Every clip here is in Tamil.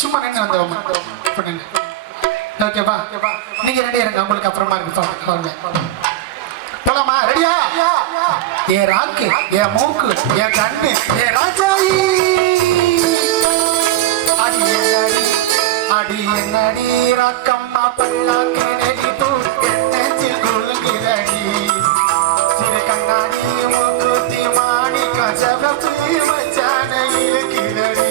சும்மா நின்று வந்தோம். ஓகேவா? நீங்க ரெடி இருங்க, உங்களுக்கு அப்புறமா இருக்கு. போலாமா? ரெடியா? ஏ ராக்கு, ஏ மூக்கு, ஏ கண்ணு, ஏ ராஜாயி. அடி என்னடி, அடி என்னடி ராக்கம்மா பல்லாக்கு நெடிப்பு நெஞ்சில் குலுங்குதடி. சிறு கண்ணாடி மூக்குத்தி மாணிக்க சவப்பு மச்சான இருக்குதடி.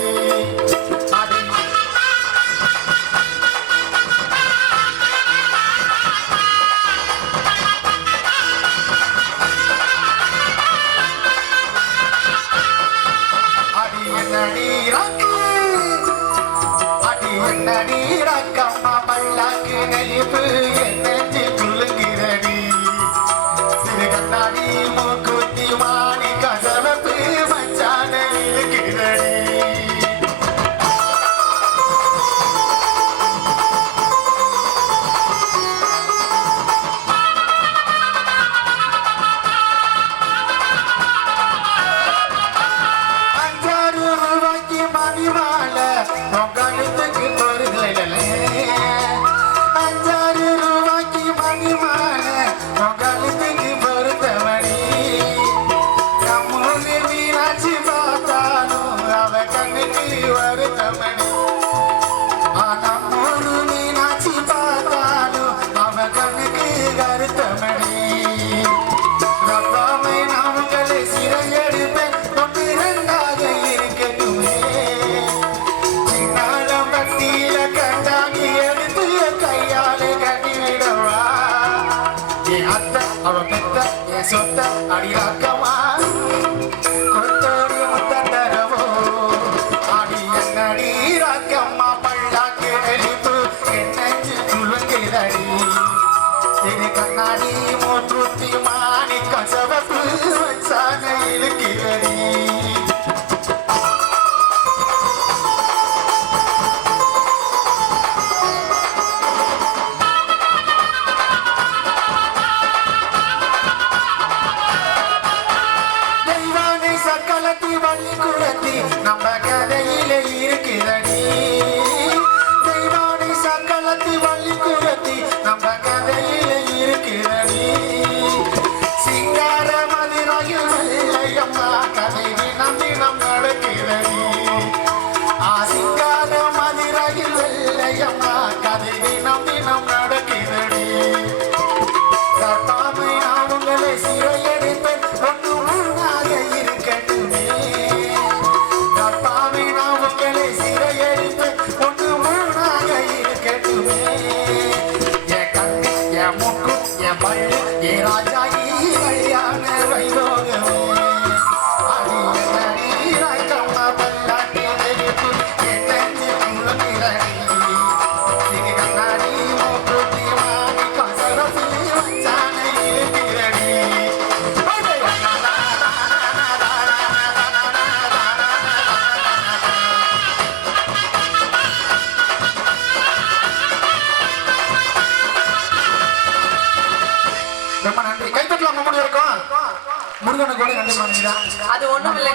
நடிரக்கம்மா பல்லாக்கு நெளிப்பு என்னென்று குலுங்குதடி. சிறு கண்ணாடி மூக்குத்தி மாணி கசவப்பு மச்சான இருக்குதடி. ₹5 மணி மாலை கழுத்துக்கு சொத்த அடியாக்கமா கொத்தோடி முத்தரவோ. அடி என்னடி ராக்கம்மா பல்லாக்கு நெளிப்பு என்னென்று குலுங்குதடி. திரு கண்ணாடி மூக்குத்தி மாணி கசவப்பு மச்சான இருக்குதடி. நம்ம கதையில இருக்குதடி. தெய்வானை சக்கலத்தி வள்ளி குலத்தி நம்ம கதையில இருக்குதடி. சிங்கார மதிரையில் வெள்ளையம்மா கதை தினம் தினம் நடக்குதடி. சிங்கார மதிரையில் வெள்ளையம்மா கதை தினம் தினம் நடக்குதடி. சத்தாமை நான் உங்களை சிறையெடுப்பேன் ஒன்று முன்னாக இருக்கட்டுமே. ரொம்ப நன்றி. கைத்தட்டலாம். முருகனுக்கு நன்றி. அது ஒண்ணும் இல்லை.